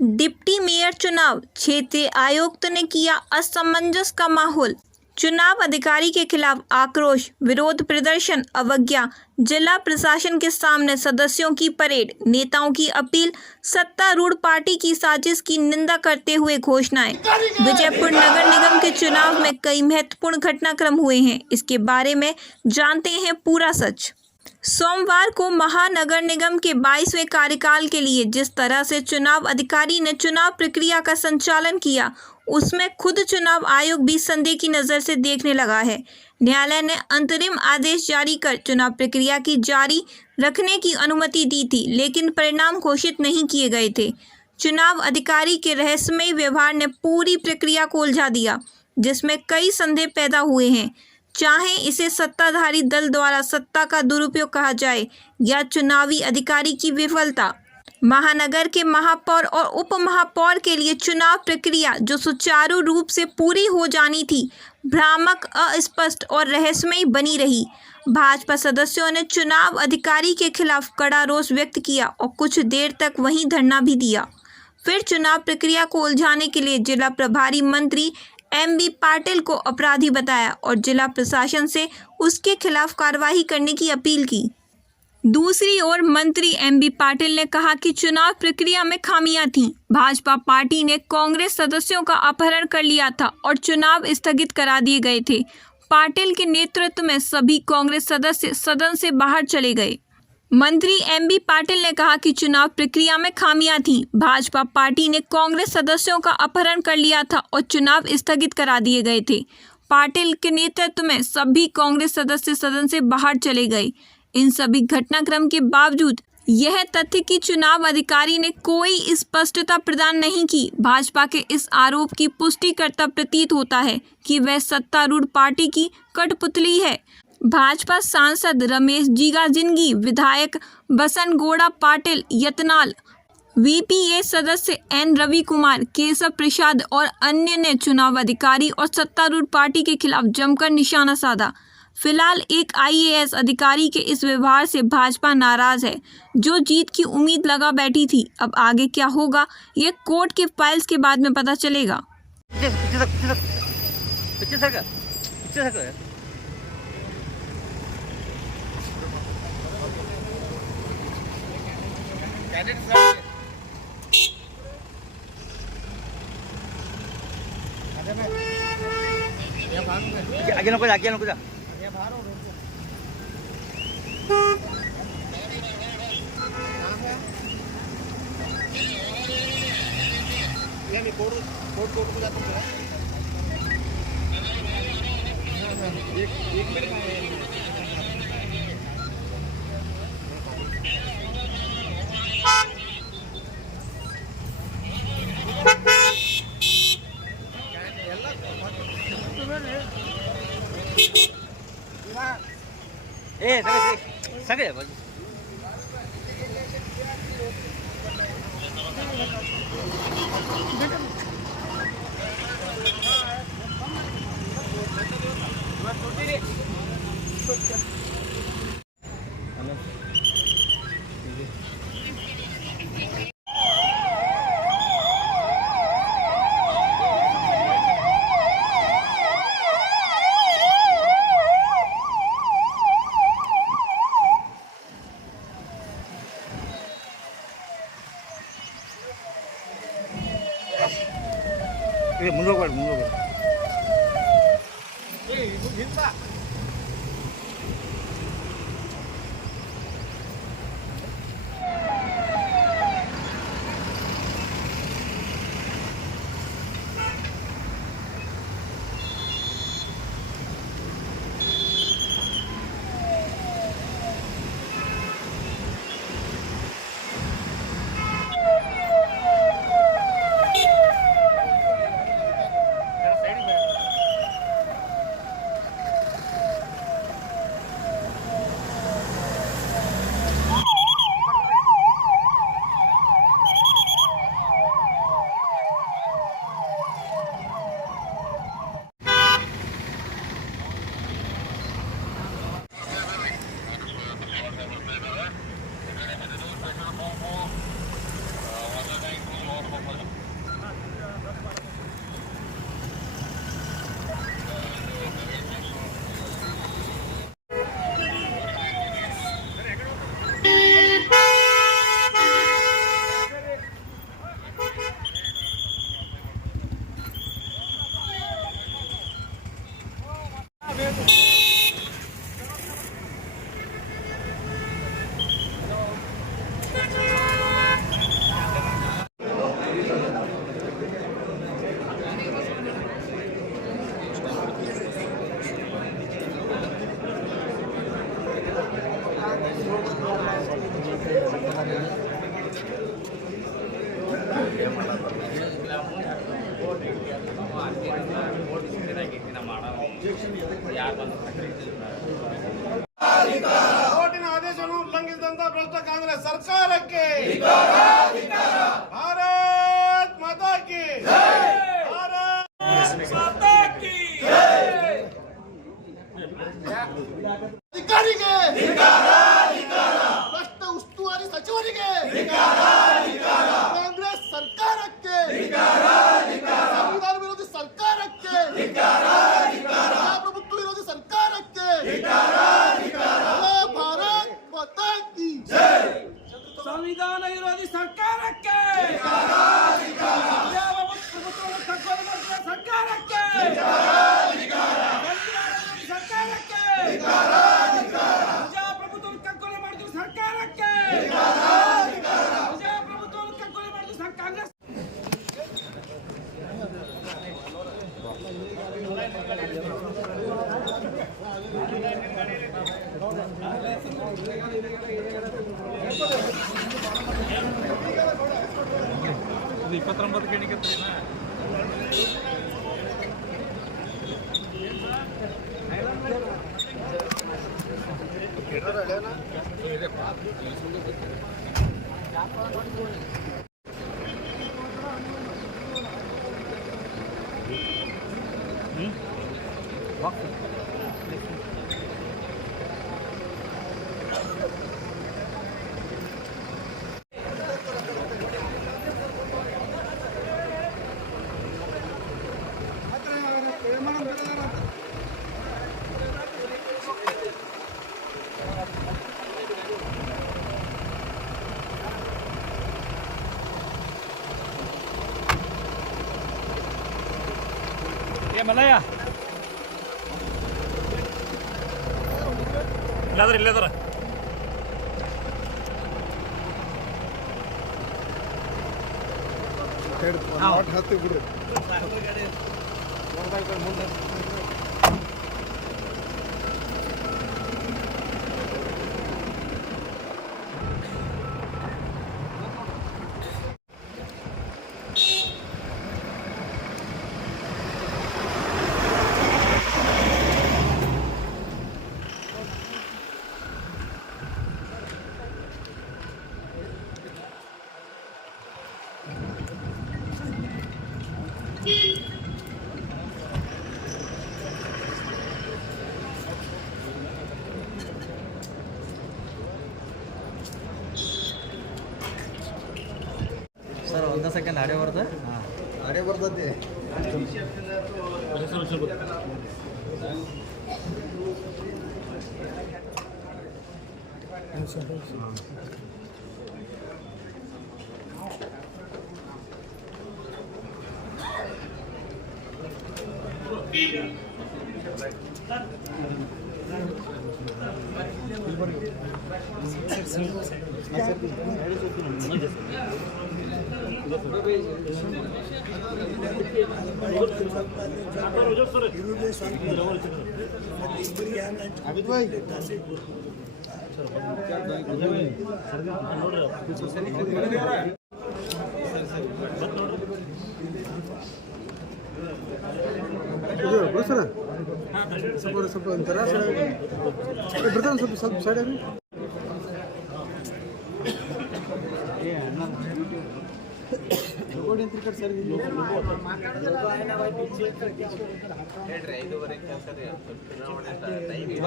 Deputy mayor चुनाव, क्षेत्रीय आयुक्त ने किया असमंजस का माहौल। चुनाव अधिकारी के खिलाफ आक्रोश, विरोध प्रदर्शन, अवज्ञा, जिला प्रशासन के सामने सदस्यों की परेड, नेताओं की अपील, सत्तारूढ़ पार्टी की साजिश की निंदा करते हुए घोषणाएं। विजयपुर नगर निगम के चुनाव में कई महत्वपूर्ण घटनाक्रम हुए हैं, इसके बारे में जानते हैं पूरा सच। सोमवार को महानगर निगम के 22वें कार्यकाल के लिए जिस तरह से चुनाव अधिकारी ने चुनाव प्रक्रिया का संचालन किया, उसमें खुद चुनाव आयोग भी संदेह की नज़र से देखने लगा है। न्यायालय ने अंतरिम आदेश जारी कर चुनाव प्रक्रिया की जारी रखने की अनुमति दी थी, लेकिन परिणाम घोषित नहीं किए गए थे। चुनाव अधिकारी के रहस्यमय व्यवहार ने पूरी प्रक्रिया को उलझा दिया, जिसमें कई संदेह पैदा हुए हैं। चाहे इसे सत्ताधारी दल द्वारा सत्ता का दुरुपयोग कहा जाए या चुनावी अधिकारी की विफलता, महानगर के महापौर और उप महापौर के लिए चुनाव प्रक्रिया जो सुचारू रूप से पूरी हो जानी थी, भ्रामक, अस्पष्ट और रहस्यमय बनी रही। भाजपा सदस्यों ने चुनाव अधिकारी के खिलाफ कड़ा रोष व्यक्त किया और कुछ देर तक वहीं धरना भी दिया। फिर चुनाव प्रक्रिया को उलझाने के लिए जिला प्रभारी मंत्री एमबी पाटिल को अपराधी बताया और जिला प्रशासन से उसके खिलाफ कार्रवाई करने की अपील की। दूसरी ओर मंत्री एमबी पाटिल ने कहा कि चुनाव प्रक्रिया में खामियां थीं। भाजपा पार्टी ने कांग्रेस सदस्यों का अपहरण कर लिया था और चुनाव स्थगित करा दिए गए थे। पाटिल के नेतृत्व में सभी कांग्रेस सदस्य सदन से बाहर चले गए। मंत्री एमबी पाटिल ने कहा कि चुनाव प्रक्रिया में खामियां थीं। भाजपा पार्टी ने कांग्रेस सदस्यों का अपहरण कर लिया था और चुनाव स्थगित करा दिए गए थे। पाटिल के नेतृत्व में सभी कांग्रेस सदस्य सदन से बाहर चले गए। इन सभी घटनाक्रम के बावजूद यह तथ्य कि चुनाव अधिकारी ने कोई स्पष्टता प्रदान नहीं की, भाजपा के इस आरोप की पुष्टि करता प्रतीत होता है कि वह सत्तारूढ़ पार्टी की कठपुतली है। भाजपा सांसद रमेश जिगाजिनगी, विधायक बसनगौड़ा पाटिल यतनाल, वीपीए सदस्य एन रवि कुमार, केशव प्रसाद और अन्य ने चुनाव अधिकारी और सत्तारूढ़ पार्टी के खिलाफ जमकर निशाना साधा। फिलहाल एक आईएएस अधिकारी के इस व्यवहार से भाजपा नाराज है, जो जीत की उम्मीद लगा बैठी थी। अब आगे क्या होगा, ये कोर्ट के फाइल्स के बाद में पता चलेगा। आगे नको जा, आगे नको जा। कोर्ट को जाता हूँ। एक मिनट सगळे ముందు ಕೋರ್ಟಿನ ಆದೇಶವನ್ನು ಉಲ್ಲಂಘಿಸಿದಂತ ಭ್ರಷ್ಟ ಕಾಂಗ್ರೆಸ್ ಸರ್ಕಾರಕ್ಕೆ ಭಾರತ್ ಮಾತಾ ಕಿ ಭಾರತ್ ಮಾತಾ ಕಿ ಅಧಿಕಾರಿಗೆ ಭ್ರಷ್ಟ ಉಸ್ತುವಾರಿ ಸಚಿವರಿಗೆ ಕಾಂಗ್ರೆಸ್ ಸರ್ಕಾರಕ್ಕೆ ಸಂವಿಧಾನ ವಿರೋಧಿ ಸರ್ಕಾರಕ್ಕೆ ಪ್ರಜಾಪ್ರಭುತ್ವ ವಿರೋಧಿ ಸರ್ಕಾರಕ್ಕೆ ಭಾರತ್ ಮಾತಾ ಕಿ ಸಂವಿಧಾನ ವಿರೋಧಿ ಸರ್ಕಾರಕ್ಕೆ ಪ್ರಜಾಪ್ರಭುತ್ವವನ್ನು ಕಗ್ಗೊಲೆ ಮಾಡುವ ಸರ್ಕಾರಕ್ಕೆ ಸರ್ಕಾರಕ್ಕೆ ಪ್ರಜಾಪ್ರಭುತ್ವವನ್ನು ಕಗ್ಗೊಲೆ ಮಾಡಿದ ಸರ್ಕಾರಕ್ಕೆ ಪ್ರಜಾಪ್ರಭುತ್ವವನ್ನು ಕಗ್ಗೊಲೆ ಮಾಡಿದ ಕಾಂಗ್ರೆಸ್ ಇದು 29 ಎಣಿಕೆ ಮಲ್ಲಯ್ಯ ಇಲ್ಲದ್ರ ಹತ್ತು ಬಿಡ್ರಿ ಸರ್ ಒಂದ ಸೆಕೆಂಡ್ ಆಡೆ ಬರ್ತದೆ ಆಡೆ ಬರ್ತದೆ ಸ್ವಲ್ಪ ಒಂಥರ ಬರ್ತಾನೆ ಸ್ವಲ್ಪ ಸೈಡಲ್ಲಿ ಹೇಳ್ರಿ 5:30 ಕೆಲಸ ರೀ ಚುನಾವಣೆ ಟೈಮ್ ಇದೆ